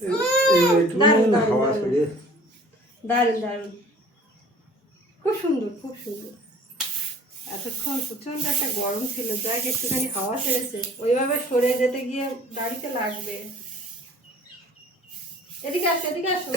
দারুণ দারুণ, খুব সুন্দর খুব সুন্দর। এতক্ষণ প্রচন্ড একটা গরম ছিল, যাক একটুখানি হাওয়া ছেড়েছে। ওইভাবে সরে যেতে গিয়ে দাড়িতে লাগবে। এদিকে আসো, এদিকে আসো।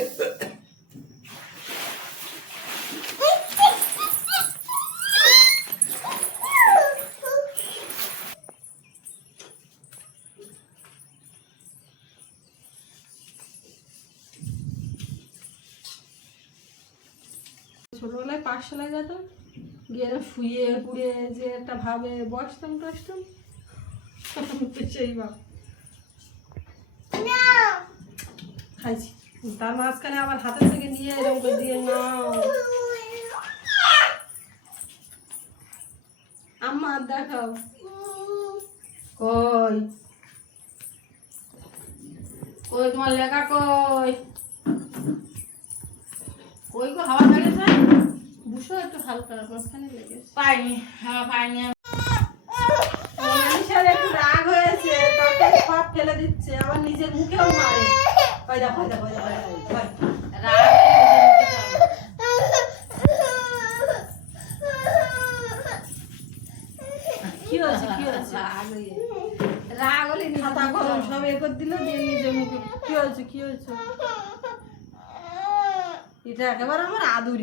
ছোটবেলায় পাঠশালায় যেতাম, গিয়ে শুয়ে পুড়ে যে একটা ভাবে বসতাম টসতাম, সেই ভাব খাইছি। তার মাঝখানে আবার হাতে থেকে নিয়ে এরকম করে দিয়ে নাও। আম্মা দেখাও, কই কই তোমার লেখা কই কই গো? হাওয়া লেগেছে, বুঝো একটু হালকা মাঝখানে লেগেছে। পাইনি, হাওয়া পাইনি। একটু রাগ হয়েছে, তাকে সব ফেলে দিচ্ছে, আবার নিজের মুখেও মারে। কি হয়েছে কি হয়েছে? রাগ হলে খাতা কলম সব এ করে দিল, দিয়ে নিজের মুখে। কি হয়েছে কি হয়েছে? এটা একেবারে আমার আদুরি।